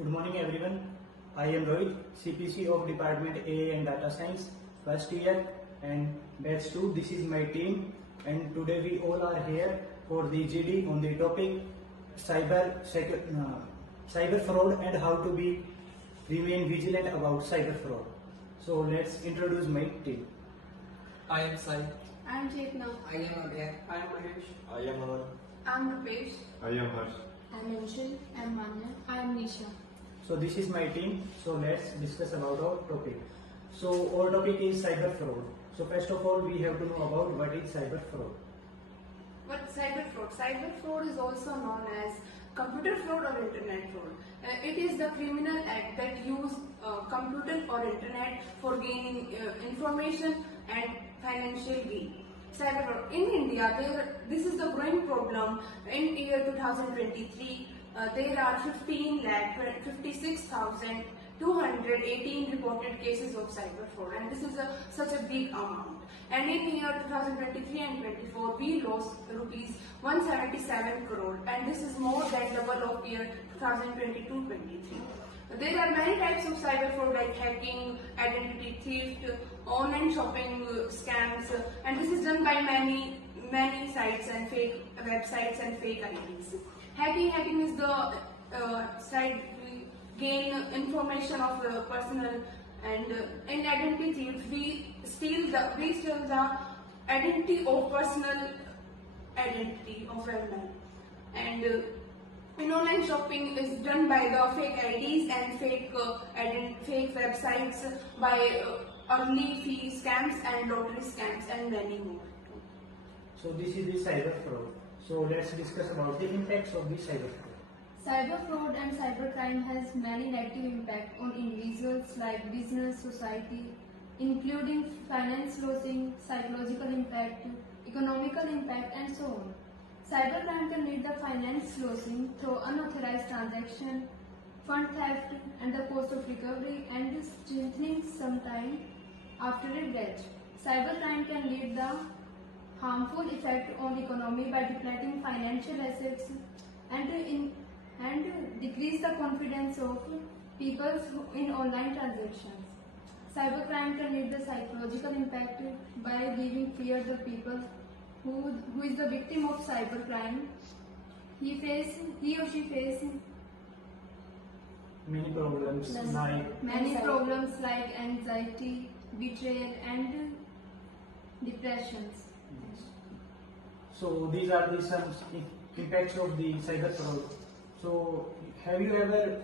Good morning everyone. I am Rohit, CPC of Department AA and Data Science, first year and batch 2. This is my team and today we all are here for the GD on the topic cyber fraud and how to remain vigilant about cyber fraud. So let's introduce my team. I am Sai. I am Chetna. I am Abhay. I am Mahesh. I am Aman. I am Rupesh. I am Harsh. I am Anshul. I am Manya. I am Nisha. So this is my team. So let's discuss about our topic. So our topic is cyber fraud. So first of all, we have to know about what is cyber fraud. What cyber fraud? Cyber fraud is also known as computer fraud or internet fraud. It is the criminal act that use computer or internet for gaining information and financial gain. Cyber fraud in India, this is the growing problem. In year 2023, there are 15,56,218 reported cases of cyber fraud, and this is such a big amount. And in year 2023 and 24, we lost rupees 177 crore, and this is more than double of year 2022-23. There are many types of cyber fraud like hacking, identity theft, online shopping scams, and this is done by many sites and fake websites and fake IDs. Hacking is the site we gain information of personal, and in identity theft we steal the identity of personal identity of a man. And in online shopping is done by the fake IDs and fake websites, by early fee scams and lottery scams and many more. So this is the cyber fraud. So let's discuss about the impacts of the cyber fraud. Cyber fraud and cybercrime has many negative impact on individuals like business, society, including finance losing, psychological impact, economical impact, and so on. Cybercrime can lead the finance losing through unauthorized transaction, fund theft, and the cost of recovery, and strengthening sometime after a death. Cybercrime can lead the harmful effect on economy by depleting financial assets and decrease the confidence of people in online transactions. Cybercrime can lead the psychological impact by giving fear to people who is the victim of cybercrime. He or she face Many problems like anxiety, betrayal, and depressions. So these are the some impacts of the cyber fraud. So have you ever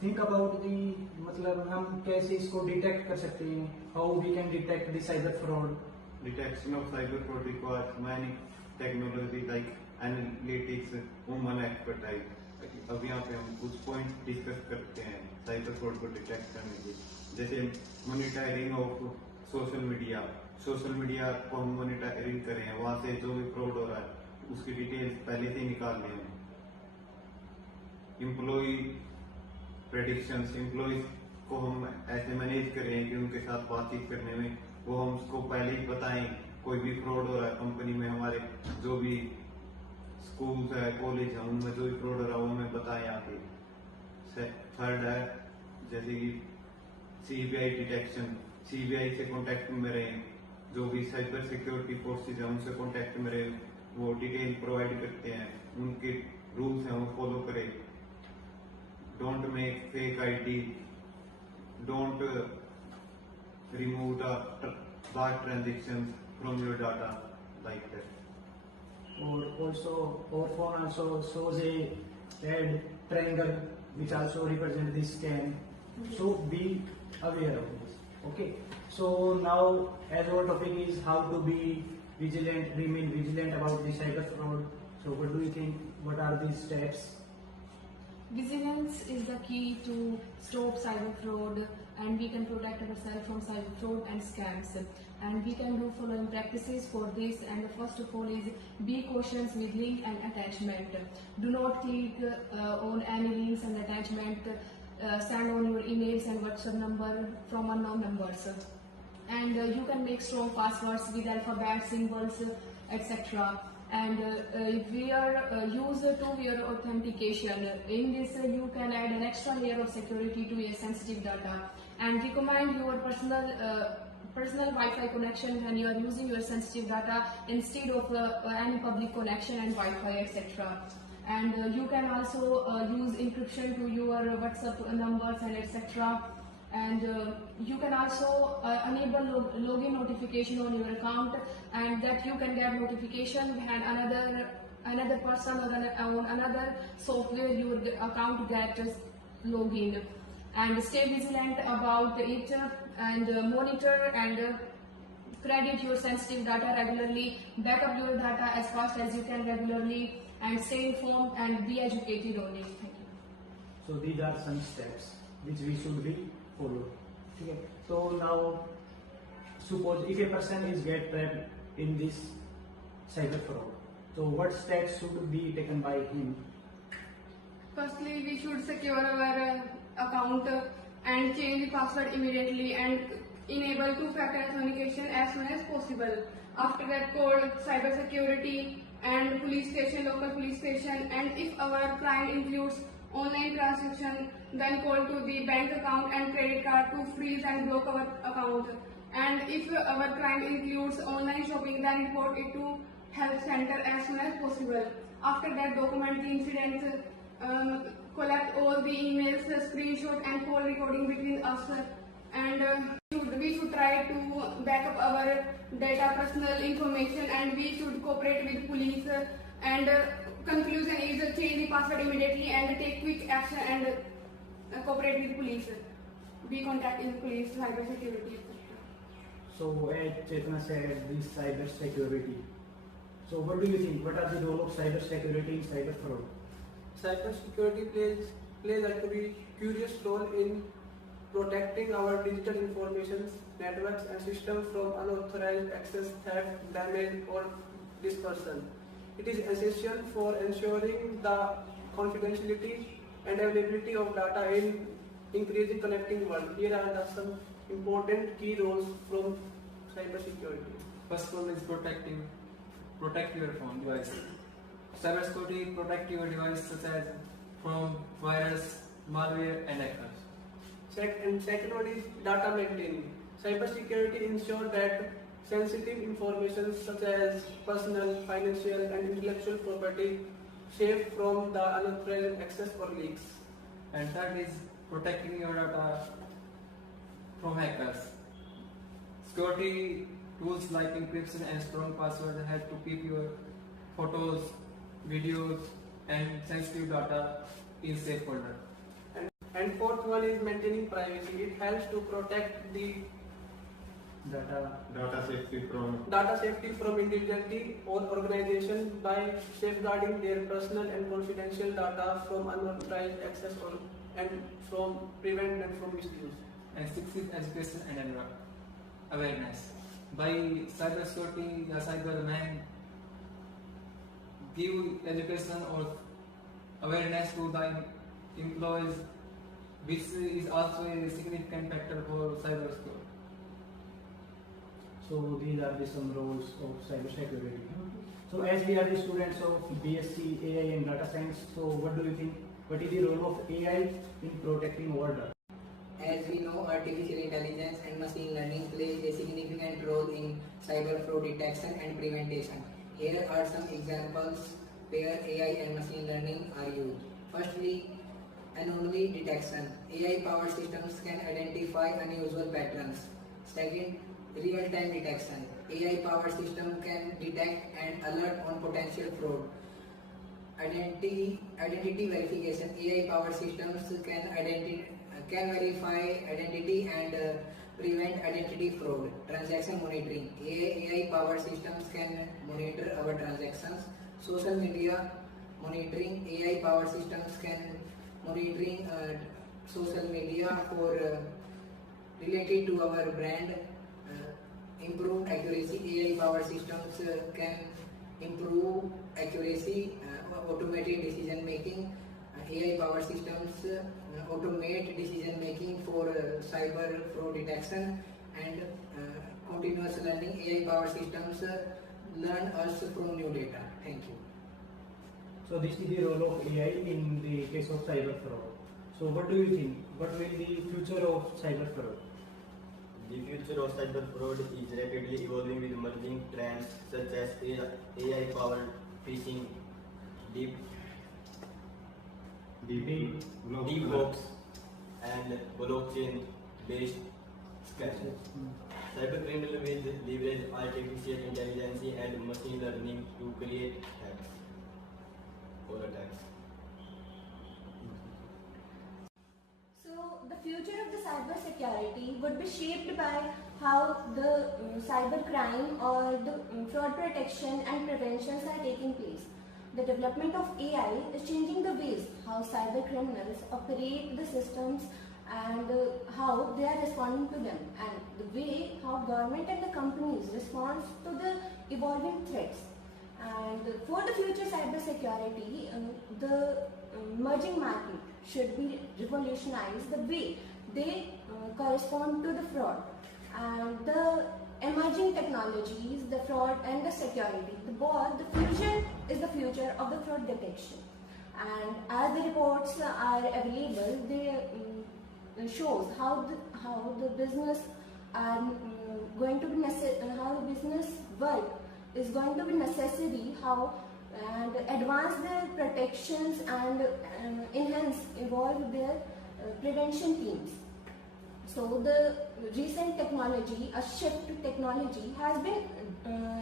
think about the मतलब हम कैसे इसको detect कर सकते हैं? How we can detect the cyber fraud? Detection of cyber fraud requires many technology like analytics, human expertise. अब यहाँ पे हम कुछ पॉइंट डिस्कस करते हैं साइबर फ्रॉड को डिटेक्ट करने के, जैसे मॉनिटरिंग ऑफ सोशल मीडिया को हम मॉनिटरिंग करें, वहाँ से जो भी फ्रॉड हो रहा है उसकी डिटेल्स पहले से निकाल लें. एम्प्लॉय प्रेडिक्शंस, एम्प्लॉयज को हम ऐसे मैनेज करें कि उनके साथ बातचीत करने में वो हम उसको पहले ही बताएं कोई भी फ्रॉड हो रहा है कंपनी में, हमारे जो भी स्कूल्स है, कॉलेज है, उनमें जो भी फ्रॉड हो रहा है वो हमें बताएं आके. थर्ड है जैसे कि CBI डिटेक्शन, CBI से कॉन्टेक्ट में रहें, जो भी साइबर सिक्योरिटी फोर्सेज है उनसे कॉन्टेक्ट में रहें, वो डिटेल प्रोवाइड करते हैं, उनके रूल्स हैं वो फॉलो करें. Don't make fake ID, don't remove the dark transactions from your data like that. Or also our phone also shows a red triangle which also represents this scam. So be aware of this. Okay. So now as our topic is how to be vigilant, remain vigilant about the cyber fraud. So what do you think? What are these steps? Vigilance is the key to stop cyber fraud, and we can protect ourselves from cyber fraud and scams. And we can do following practices for this. And the first of all is be cautious with link and attachment. Do not click on any links and attachment sent on your emails and WhatsApp number from unknown numbers. And you can make strong passwords with alphabet, symbols, etc. And we are use two-layer authentication. In this, you can add an extra layer of security to your sensitive data and recommend your personal Wi-Fi connection when you are using your sensitive data instead of any public connection and Wi-Fi, etc. And you can also use encryption to your WhatsApp numbers and etc. And you can also enable login notification on your account, and that you can get notification when another person or on another software your account gets login. And stay vigilant about it and monitor and credit your sensitive data regularly, back up your data as fast as you can regularly, and stay informed and be educated on it. Thank you. So these are some steps which we should be followed. Okay. So now, suppose if a person is get trapped in this cyber fraud, so what steps should be taken by him? Firstly, we should secure our account and change the password immediately and enable two-factor authentication as soon as possible. After that, call cyber security and police station, local police station, and if our crime includes online transaction, then call to the bank account and credit card to freeze and block our account. And if our crime includes online shopping, then report it to health center as soon as possible. After that, document the incident, collect all the emails, screenshot and call recording between us, and we should try to back up our data, personal information, and we should cooperate with police. And conclusion is change the password immediately and take quick action and cooperate with police. We contact in police, cyber security, etc. So as Chetna said, this cyber security. So what do you think? What are the role of cyber security in cyber fraud? Cybersecurity plays a curious role in protecting our digital information, networks and systems from unauthorized access, theft, damage or dispersion. It is essential for ensuring the confidentiality and availability of data in increasing connecting world. Here are some important key roles from cybersecurity. First one is protect your phone device. Cybersecurity protect your device such as from virus, malware and hackers. Second one is data maintaining. Cybersecurity ensures that sensitive information such as personal, financial and intellectual property safe from the unauthorized access or leaks. And third is protecting your data from hackers. Security tools like encryption and strong password help to keep your photos, videos and sensitive data in safe folder. And fourth one is maintaining privacy. It helps to protect the data safety from individuality or organization by safeguarding their personal and confidential data from unauthorized access and from prevent them from misuse. And sixth is education and awareness. By cybersecurity, the cyberman give education or awareness to the employees, which is also a significant factor for cybersecurity. So these are the some roles of cyber security. So as we are the students of BSc AI and data science, so what do you think? What is the role of AI in protecting our data? As we know, artificial intelligence and machine learning play a significant role in cyber fraud detection and prevention. Here are some examples where AI and machine learning are used. Firstly, anomaly detection. AI-powered systems can identify unusual patterns. Second, real-time detection. AI-powered system can detect and alert on potential fraud. Identity verification. AI-powered systems can verify identity and prevent identity fraud. Transaction monitoring. AI-powered systems can monitor our transactions. Social media monitoring. AI-powered systems can monitoring social media for related to our brand. Improved accuracy. AI-powered systems can improve accuracy, automated decision making. AI-powered systems automate decision making for cyber fraud detection, and continuous learning. AI-powered systems learn us from new data. Thank you. So this is the role of AI in the case of cyber fraud. So what do you think? What will the future of cyber fraud? The future of cyber fraud is rapidly evolving with emerging trends such as AI-powered phishing, deep hoax, and blockchain-based scams. Cyber criminals will leverage artificial intelligence and machine learning to create hacks or attacks. So, the future of the cyber security would be shaped by how the cyber crime or the fraud protection and preventions are taking place. The development of AI is changing the ways how cyber criminals operate the systems and how they are responding to them, and the way how government and the companies respond to the evolving threats. And for the future cyber security, the emerging market should be revolutionized the way they correspond to the fraud, and the emerging technologies, the fraud and the security. The fusion is the future of the fraud detection. And as the reports are available, they shows how the business are going to be how the business work is going to be necessary, how and advance their protections and enhance, evolve their prevention teams. So the recent technology, a shift to technology has been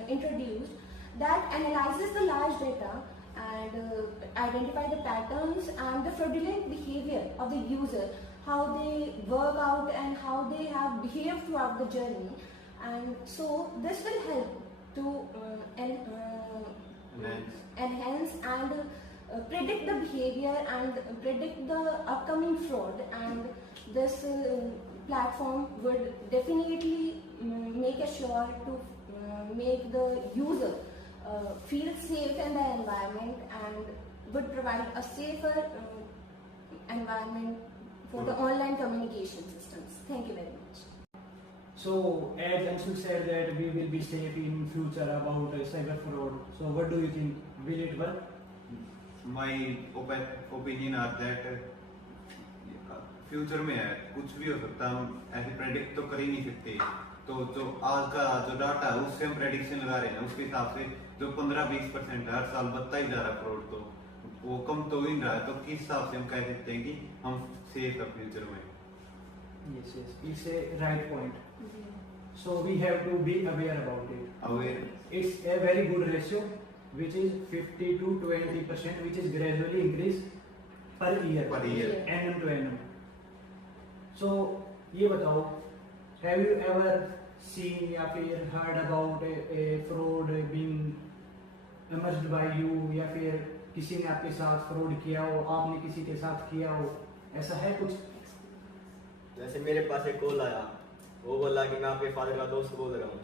introduced that analyzes the large data and identify the patterns and the fraudulent behavior of the user, how they work out and how they have behaved throughout the journey. And so this will help to enhance and predict the behavior and predict the upcoming fraud, and this platform would definitely make sure to make the user feel safe in the environment and would provide a safer environment for the online communication systems. Thank you very much. So as Anshul said that we will be safe in future about cyber fraud. So what do you think? Will it work? My opinion are that future में है, कुछ भी हो सकता है, हम ऐसे predict तो कर ही नहीं सकते। तो जो आज का जो डाटा है उससे हम प्रेडिक्शन लगा रहे हैं, उसके हिसाब से जो 15-20% हर साल बढ़ता ही जा रहा है फ्रॉड, तो वो कम तो ही रहा है। तो किस हिसाब से हम कह सकते हैं कि हम सेफ है फ्यूचर में? Yes, it's a right point. So we have to be aware about it. Aware. It's a very good ratio, which is 50 to 20%, which is gradually increased per year, annum to annum. So ये बताओ, have you ever seen या फिर heard about a fraud being emerged by you, या फिर किसी ने आपके साथ फ्रॉड किया हो, आपने किसी के साथ किया हो, ऐसा है कुछ? जैसे मेरे पास एक कॉल आया, वो बोला कि मैं आपके फादर का दोस्त बोल रहा हूँ,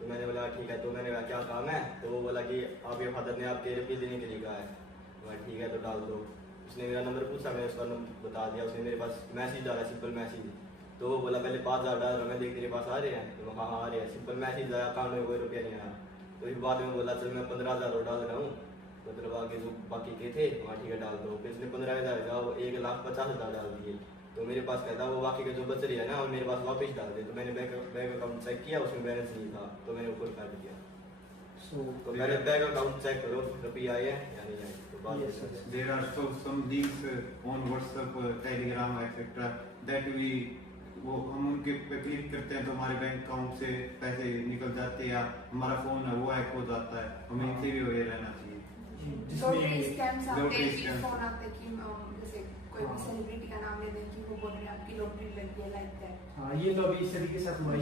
तो मैंने बोला ठीक है। तो मैंने कहा क्या काम है? तो वो बोला कि आपके फादर ने आपके रुपये देने के लिए कहा है। मैं ठीक है तो डाल दो। उसने मेरा नंबर पूछा, मैंने उसका नंबर बता दिया। उसने मेरे पास मैसेज डाला, सिंपल मैसेज। तो वो बोला पहले 5,000 डाल रहा, मैं देख तेरे पास आ रहे हैं। तो मैं कहा हाँ आ रहे हैं। सिंपल मैसेज आया, अकाउंट में कोई रुपया नहीं आया। तो फिर बाद में बोला चल मैं 15,000 डाल रहा हूँ, मतलब आगे जो बाकी के थे वहाँ ठीक है डाल दो। फिर उसने 15,000 का वो 1,50,000 डाल दिए। तो मेरे पास कहता वो बाकी के जो बच रही है ना, और मेरे पास वापस डाल दे। तो मैंने बैंक अकाउंट चेक किया, उसमें बैलेंस नहीं था, तो मैंने ऊपर काट दिया। तो पहले बैंक अकाउंट चेक करो रुपये आए हैं या नहीं आए। There are some links on WhatsApp, Telegram, etc. that we वो हम उनके पे क्लिक करते हैं तो हमारे बैंक अकाउंट से पैसे निकल जाते हैं, या हमारा फोन है वो हैक हो जाता है। हमें इनसे भी अवेयर रहना चाहिए। लॉटरी स्कैम्स आते हैं कि फोन आते हैं कि जैसे कोई भी सेलिब्रिटी का नाम ले दें कि वो बोल रहे हैं आपकी लॉटरी लग गई, लाइक दैट। हाँ, ये तो अभी सभी के साथ हुआ है।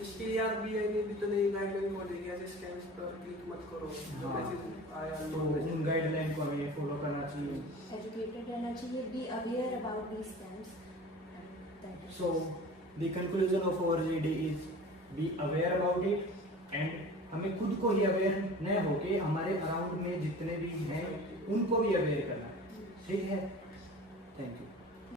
इसके लिए आरबीआई ने भी तो नई गाइडलाइन खोली है, ऐसे स्कैम्स पर क्लिक मत करो। जो मैसेज आया तो उन गाइडलाइन को हमें फॉलो करना चाहिए, एजुकेटेड रहना चाहिए, be aware about these scams. So the conclusion of our GD is be aware about it, and हमें खुद को ही अवेयर न होके हमारे अराउंड में जितने भी हैं उनको भी अवेयर करना है। ठीक है, थैंक यू।